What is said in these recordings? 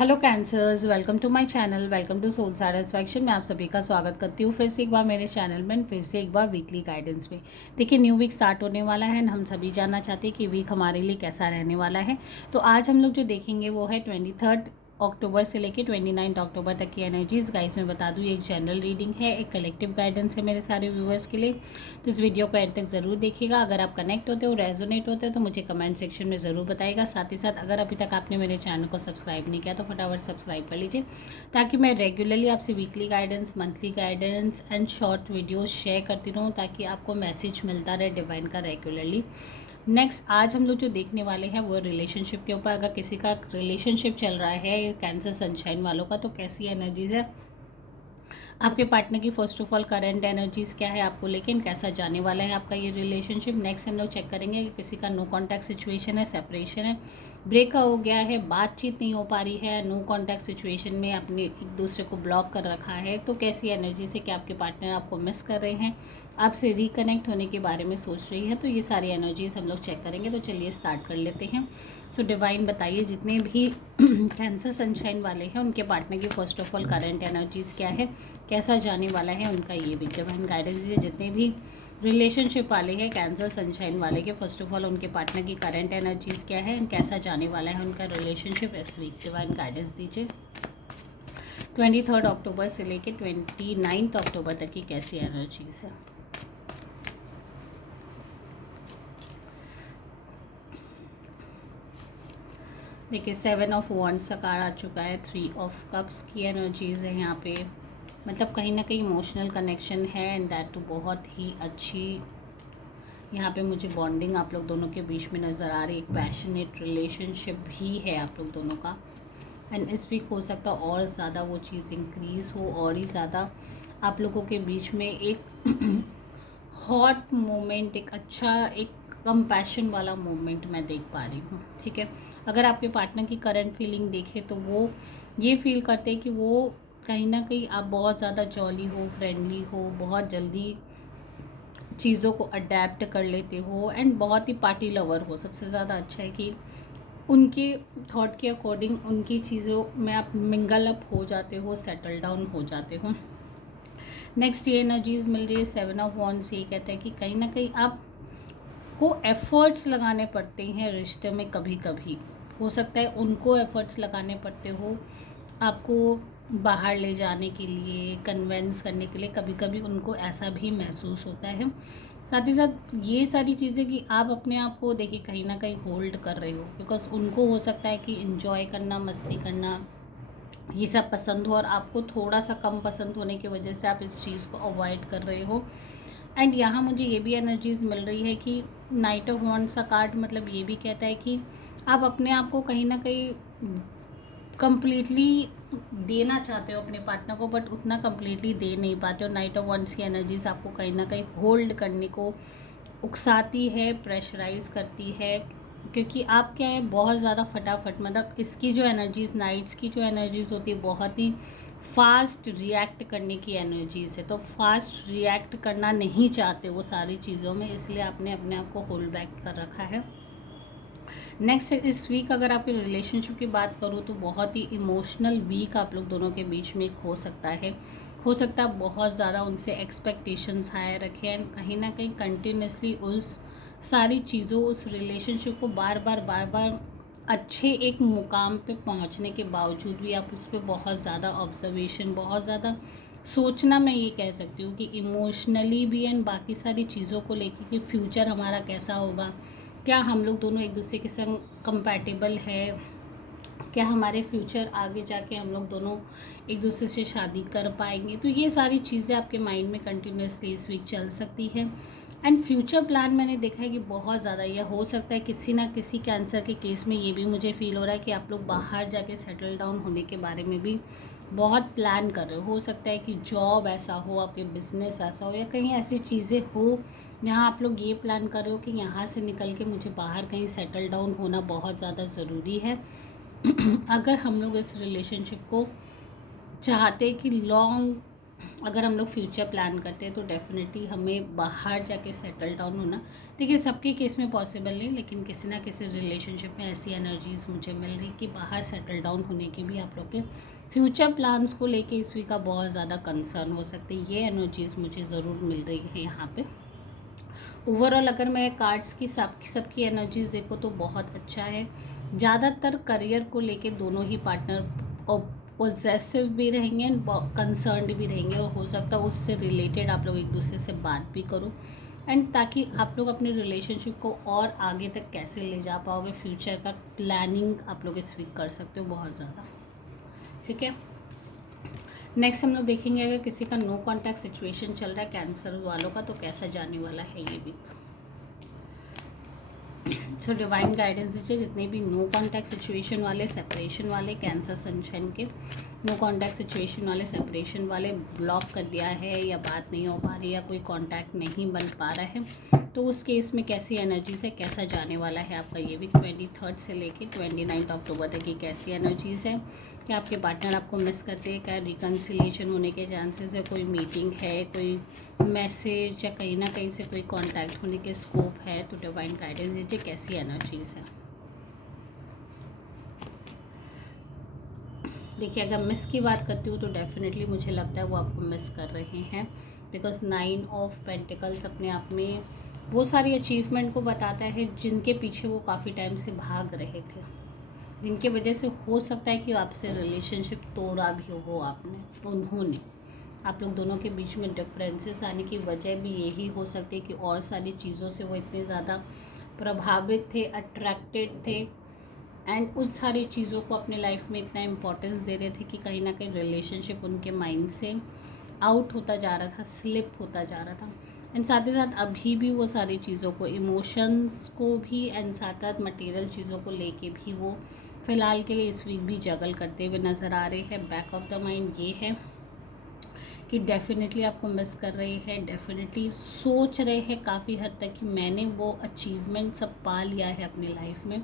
Hello cancers, welcome to my channel, welcome to soul satisfaction. मैं आप सभी का स्वागत करती हूँ फिर से एक बार मेरे चैनल में, फिर से एक बार वीकली गाइडेंस में। देखिए, न्यू वीक स्टार्ट होने वाला है, हम सभी जानना चाहते हैं कि वीक हमारे लिए कैसा रहने वाला है। तो आज हम लोग जो देखेंगे वो है 23 अक्टूबर से लेके 29 अक्टूबर तक की एनर्जीज। गाइस मैं बता दूँ, ये एक जनरल रीडिंग है, एक कलेक्टिव गाइडेंस है मेरे सारे व्यूअर्स के लिए। तो इस वीडियो को एंड तक ज़रूर देखिएगा। अगर आप कनेक्ट होते हो, रेजोनेट होते हो तो मुझे कमेंट सेक्शन में ज़रूर बताइएगा। साथ ही साथ अगर अभी तक आपने मेरे चैनल को सब्सक्राइब नहीं किया तो फटाफट सब्सक्राइब कर लीजिए, ताकि मैं रेगुलरली आपसे weekly guidance, monthly guidance and short videos share करती रहूँ, ताकि आपको मैसेज मिलता रहे डिवाइन का रेगुलरली। नेक्स्ट, आज हम लोग जो देखने वाले हैं वो रिलेशनशिप के ऊपर। अगर किसी का रिलेशनशिप चल रहा है कैंसर सनशाइन वालों का, तो कैसी एनर्जीज है आपके पार्टनर की। First of all current energies क्या है आपको, लेकिन कैसा जाने वाला है आपका ये रिलेशनशिप। नेक्स्ट हम लोग चेक करेंगे कि किसी का नो कॉन्टैक्ट सिचुएशन है, सेपरेशन है, ब्रेक हो गया है, बातचीत नहीं हो पा रही है, नो कॉन्टैक्ट सिचुएशन में अपने एक दूसरे को ब्लॉक कर रखा है, तो कैसी एनर्जी से कि आपके पार्टनर आपको मिस कर रहे हैं, आपसे रिकनेक्ट होने के बारे में सोच रही है। तो ये सारी एनर्जीज हम लोग चेक करेंगे। तो चलिए स्टार्ट कर लेते हैं। सो डिवाइन बताइए, जितने भी कैंसर सनशाइन वाले हैं उनके पार्टनर की first of all current energies क्या है, कैसा जाने वाला है उनका ये वीक। डिवाइन गाइडेंस दीजिए। जितने भी रिलेशनशिप वाले हैं कैंसर सनशाइन वाले के, फर्स्ट ऑफ ऑल उनके पार्टनर की करंट एनर्जीज क्या है, कैसा जाने वाला है उनका रिलेशनशिप इस वीक। डिवाइन गाइडेंस दीजिए। 23 अक्टूबर से लेके 29 अक्टूबर तक की कैसी एनर्जीज है। देखिए, 7 ऑफ वॉन्ड्स का कार्ड आ चुका है, 3 ऑफ कप्स की एनर्जीज है यहाँ पे। मतलब कहीं ना कहीं इमोशनल कनेक्शन है एंड दैट टू बहुत ही अच्छी। यहाँ पे मुझे बॉन्डिंग आप लोग दोनों के बीच में नज़र आ रही है, एक पैशनेट रिलेशनशिप भी है आप लोग दोनों का। एंड इस वीक हो सकता है और ज़्यादा वो चीज़ इंक्रीज़ हो, और ही ज़्यादा आप लोगों के बीच में एक हॉट मोमेंट, एक अच्छा, एक कंपैशन वाला मोमेंट मैं देख पा रही हूँ। ठीक है, अगर आपके पार्टनर की करंट फीलिंग देखें तो वो ये फील करते हैं कि वो कहीं ना कहीं आप बहुत ज़्यादा जॉली हो, फ्रेंडली हो, बहुत जल्दी चीज़ों को अडेप्ट कर लेते हो एंड बहुत ही पार्टी लवर हो। सबसे ज़्यादा अच्छा है कि उनके थॉट के अकॉर्डिंग उनकी चीज़ों में आप मिंगल अप हो जाते हो, सेटल डाउन हो जाते हो। नेक्स्ट ये एनर्जीज मिल रही है 7 ऑफ वॉन्ड्स। ये कहता है कि कहीं ना कहीं आपको एफर्ट्स लगाने पड़ते हैं रिश्ते में। कभी कभी हो सकता है उनको एफर्ट्स लगाने पड़ते हो आपको बाहर ले जाने के लिए, कन्वेंस करने के लिए। कभी कभी उनको ऐसा भी महसूस होता है। साथ ही साथ ये सारी चीज़ें कि आप अपने आप को देखिए कहीं ना कहीं होल्ड कर रहे हो, बिकॉज उनको हो सकता है कि इन्जॉय करना, मस्ती करना ये सब पसंद हो, और आपको थोड़ा सा कम पसंद होने की वजह से आप इस चीज़ को अवॉइड कर रहे हो। एंड यहाँ मुझे ये भी एनर्जीज मिल रही है कि नाइट ऑफ वॉन्ड्स का कार्ड मतलब ये भी कहता है कि आप अपने आप को कहीं ना कहीं कंप्लीटली देना चाहते हो अपने पार्टनर को, बट उतना कंप्लीटली दे नहीं पाते हो। नाइट ऑफ वंस की एनर्जीज आपको कहीं ना कहीं होल्ड करने को उकसाती है, प्रेशराइज करती है, क्योंकि आप क्या है बहुत ज़्यादा फटाफट, मतलब इसकी जो एनर्जीज, नाइट्स की जो एनर्जीज होती है बहुत ही फास्ट रिएक्ट करने की एनर्जीज है। तो फास्ट रिएक्ट करना नहीं चाहते वो सारी चीज़ों में, इसलिए आपने अपने आप को होल्ड बैक कर रखा है। नेक्स्ट, इस वीक अगर आपकी रिलेशनशिप की बात करूँ तो बहुत ही इमोशनल वीक आप लोग दोनों के बीच में हो सकता है। हो सकता है बहुत ज़्यादा उनसे एक्सपेक्टेशंस हाई रखें एंड कहीं ना कहीं कंटिन्यूसली उस सारी चीज़ों, उस रिलेशनशिप को बार बार अच्छे एक मुकाम पे पहुंचने के बावजूद भी आप उस पर बहुत ज़्यादा ऑब्जर्वेशन, बहुत ज़्यादा सोचना, मैं ये कह सकती हूँ कि इमोशनली भी एंड बाकी सारी चीज़ों को लेके कि फ्यूचर हमारा कैसा होगा, क्या हम लोग दोनों एक दूसरे के संग कंपैटिबल है, क्या हमारे फ्यूचर आगे जाके हम लोग दोनों एक दूसरे से शादी कर पाएंगे। तो ये सारी चीज़ें आपके माइंड में कंटिन्यूसली इस वीक चल सकती है। एंड फ्यूचर प्लान मैंने देखा है कि बहुत ज़्यादा, यह हो सकता है किसी ना किसी कैंसर के केस में ये भी मुझे फील हो रहा है कि आप लोग बाहर जाके सेटल डाउन होने के बारे में भी बहुत प्लान कर रहे हो सकता है कि जॉब ऐसा हो, आपके बिजनेस ऐसा हो, या कहीं ऐसी चीज़ें हो जहाँ आप लोग ये प्लान कर रहे हो कि यहाँ से निकल के मुझे बाहर कहीं सेटल डाउन होना बहुत ज़्यादा ज़रूरी है। अगर हम लोग इस रिलेशनशिप को चाहते कि लॉन्ग अगर हम लोग फ्यूचर प्लान करते हैं तो डेफिनेटली हमें बाहर जाके सेटल डाउन होना, देखिए सबके केस में पॉसिबल नहीं, लेकिन किसी ना किसी रिलेशनशिप में ऐसी एनर्जीज मुझे मिल रही कि बाहर सेटल डाउन होने की भी आप लोग के फ्यूचर प्लान्स को लेके इस वीक का बहुत ज़्यादा कंसर्न हो सकते हैं। ये एनर्जीज मुझे ज़रूर मिल रही है यहाँ पे। ओवरऑल अगर मैं कार्ड्स की सबकी एनर्जीज देखो तो बहुत अच्छा है। ज़्यादातर करियर को लेके दोनों ही पार्टनर पॉजेसिव भी रहेंगे एंड कंसर्न्ड भी रहेंगे, और हो सकता है उससे रिलेटेड आप लोग एक दूसरे से बात भी करो, एंड ताकि आप लोग अपने रिलेशनशिप को और आगे तक कैसे ले जा पाओगे, फ्यूचर का प्लानिंग आप लोग इस वीक कर सकते हो बहुत ज़्यादा। ठीक है, नेक्स्ट हम लोग देखेंगे अगर किसी का नो कॉन्टैक्ट सिचुएशन चल रहा है कैंसर वालों का, तो कैसा जाने वाला है ये वीक। तो डिवाइन गाइडेंस दीजिए जितने भी नो कॉन्टैक्ट सिचुएशन वाले, सेपरेशन वाले, कैंसर सनशाइन के नो कॉन्टैक्ट सिचुएशन वाले, सेपरेशन वाले, ब्लॉक कर दिया है या बात नहीं हो पा रही या कोई कॉन्टैक्ट नहीं बन पा रहा है, तो उस केस में कैसी एनर्जीज है, कैसा जाने वाला है आपका ये वीक 23 से लेके 29 अक्टूबर तक की कैसी एनर्जीज है। क्या आपके पार्टनर आपको मिस करते हैं, क्या रिकन्सिलिएशन होने के चांसेस है, कोई मीटिंग है, कोई मैसेज या कहीं ना कहीं से कोई कांटेक्ट होने के स्कोप है, तो डिवाइन गाइडेंस दीजिए कैसी एनर्जीज है। देखिए अगर मिस की बात करती हूँ तो डेफिनेटली मुझे लगता है वो आपको मिस कर रहे हैं, बिकॉज 9 ऑफ पेंटिकल्स अपने आप में वो सारी अचीवमेंट को बताता है जिनके पीछे वो काफ़ी टाइम से भाग रहे थे, जिनके वजह से हो सकता है कि आपसे रिलेशनशिप तोड़ा भी हो आपने, उन्होंने, आप लोग दोनों के बीच में डिफरेंसेस आने की वजह भी यही हो सकती है कि और सारी चीज़ों से वो इतने ज़्यादा प्रभावित थे, अट्रैक्टेड थे, एंड उन सारी चीज़ों को अपने लाइफ में इतना इम्पोर्टेंस दे रहे थे कि कहीं ना कहीं रिलेशनशिप उनके माइंड से आउट होता जा रहा था, स्लिप होता जा रहा था। एंड साथ ही साथ अभी भी वो सारी चीज़ों को, इमोशंस को भी एंड साथ साथ मटेरियल चीज़ों को लेके भी वो फ़िलहाल के लिए इस वीक भी जगल करते हुए नज़र आ रहे हैं। बैक ऑफ द माइंड ये है कि डेफिनेटली आपको मिस कर रहे हैं, डेफिनेटली सोच रहे हैं काफ़ी हद तक कि मैंने वो अचीवमेंट सब पा लिया है अपनी लाइफ में,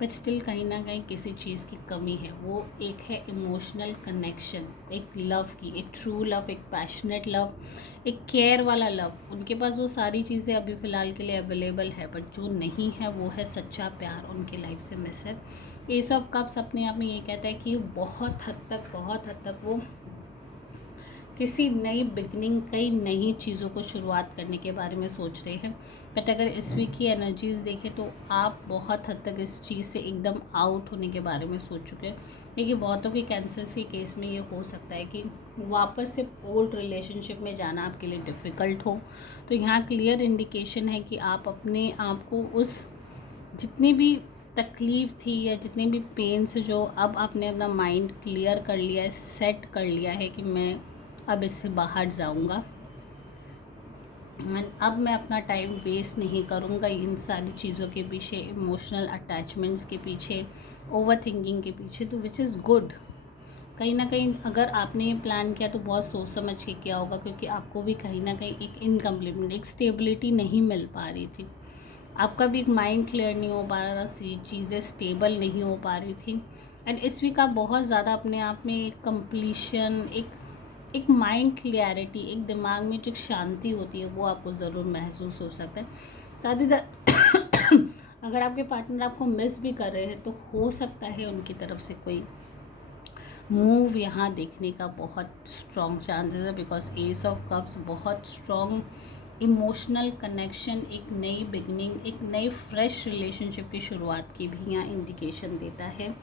बट स्टिल कहीं ना कहीं किसी चीज़ की कमी है। वो एक है इमोशनल कनेक्शन, एक लव की, एक ट्रू लव, एक पैशनेट लव, एक केयर वाला लव। उनके पास वो सारी चीज़ें अभी फ़िलहाल के लिए अवेलेबल है, बट जो नहीं है वो है सच्चा प्यार, उनकी लाइफ से मिस है। एस ऑफ कप्स अपने आप में ये कहता है कि बहुत हद तक वो किसी नई बिगनिंग, कई नई चीज़ों को शुरुआत करने के बारे में सोच रहे हैं। बट अगर इस वीक की एनर्जीज़ देखें तो आप बहुत हद तक इस चीज़ से एकदम आउट होने के बारे में सोच चुके हैं। देखिए बहुतों के कैंसर के केस में ये हो सकता है कि वापस से ओल्ड रिलेशनशिप में जाना आपके लिए डिफ़िकल्ट हो, तो यहाँ क्लियर इंडिकेशन है कि आप अपने आप को उस जितनी भी तकलीफ़ थी या जितने भी पेन्स जो अब आपने अपना माइंड क्लियर कर लिया है, सेट कर लिया है कि मैं अब इससे बाहर जाऊंगा, अब मैं अपना टाइम वेस्ट नहीं करूंगा इन सारी चीज़ों के पीछे, इमोशनल अटैचमेंट्स के पीछे, ओवर थिंकिंग के पीछे, तो विच इज़ गुड। कहीं ना कहीं अगर आपने ये प्लान किया तो बहुत सोच समझ के किया होगा, क्योंकि आपको भी कहीं ना कहीं एक इनकम्प्लीटमेंट, एक स्टेबिलिटी नहीं मिल पा रही थी, आपका भी एक माइंड क्लियर नहीं हो पा रहा था, चीज़ें स्टेबल नहीं हो पा रही थी। एंड इस वीक आप बहुत ज़्यादा अपने आप में एक कंप्लीशन, एक माइंड क्लियरिटी, एक दिमाग में जो शांति होती है वो आपको ज़रूर महसूस हो सकता है। साथ ही साथ अगर आपके पार्टनर आपको मिस भी कर रहे हैं तो हो सकता है उनकी तरफ से कोई मूव यहाँ देखने का बहुत स्ट्रॉन्ग चांसेस है, बिकॉज एस ऑफ कप्स बहुत स्ट्रॉन्ग इमोशनल कनेक्शन, एक नई बिगनिंग, एक नई फ्रेश रिलेशनशिप की शुरुआत की भी यहाँ इंडिकेशन देता है,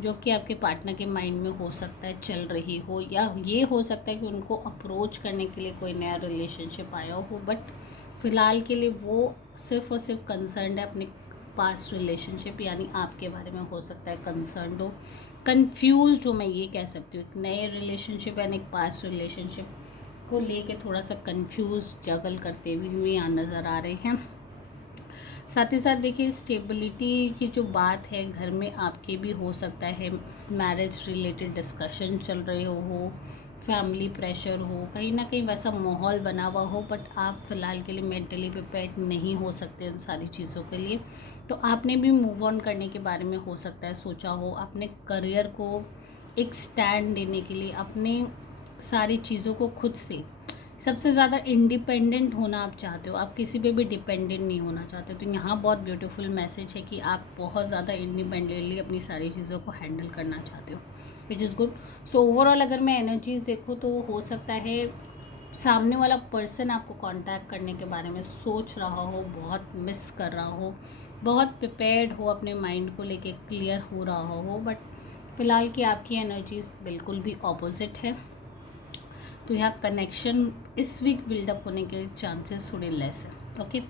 जो कि आपके पार्टनर के माइंड में हो सकता है चल रही हो, या ये हो सकता है कि उनको अप्रोच करने के लिए कोई नया रिलेशनशिप आया हो, बट फ़िलहाल के लिए वो सिर्फ़ और सिर्फ कंसर्न है अपने पास्ट रिलेशनशिप, यानी आपके बारे में हो सकता है कंसर्न हो, कंफ्यूज हो, मैं ये कह सकती हूँ। एक नए रिलेशनशिप यानी एक पास्ट रिलेशनशिप को लेके थोड़ा सा कंफ्यूज जगल करते हुए यहाँ नज़र आ रहे हैं। साथ ही साथ देखिए स्टेबिलिटी की जो बात है घर में आपके भी हो सकता है, मैरिज रिलेटेड डिस्कशन चल रहे हो, फैमिली प्रेशर हो, कहीं ना कहीं वैसा माहौल बना हुआ हो, बट आप फ़िलहाल के लिए मेंटली प्रिपेयर्ड नहीं हो सकते उन सारी चीज़ों के लिए, तो आपने भी मूव ऑन करने के बारे में हो सकता है सोचा हो, अपने करियर को एक स्टैंड देने के लिए, अपने सारी चीज़ों को खुद से सबसे ज़्यादा इंडिपेंडेंट होना आप चाहते हो, आप किसी पे भी डिपेंडेंट नहीं होना चाहते। तो यहाँ बहुत ब्यूटीफुल मैसेज है कि आप बहुत ज़्यादा इंडिपेंडेंटली अपनी सारी चीज़ों को हैंडल करना चाहते हो, which is good. So overall अगर मैं एनर्जीज देखूँ तो हो सकता है सामने वाला पर्सन आपको कांटेक्ट करने के बारे में सोच रहा हो, बहुत मिस कर रहा हो, बहुत प्रिपेयर्ड हो, अपने माइंड को लेके क्लियर हो रहा हो, बट फ़िलहाल की आपकी एनर्जीज बिल्कुल भी ऑपोजिट है। तो यहाँ कनेक्शन इस वीक बिल्डअप होने के चांसेस थोड़े लेस है। ओके,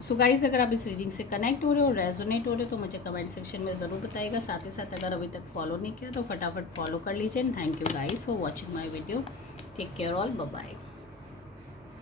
सो गाइस अगर आप इस रीडिंग से कनेक्ट हो रहे हो, रेजोनेट हो रहे हो, तो मुझे कमेंट सेक्शन में ज़रूर बताइएगा। साथ ही साथ अगर अभी तक फॉलो नहीं किया तो फटाफट फॉलो कर लीजिए। And thank you guys for watching my video. Take care all, bye bye.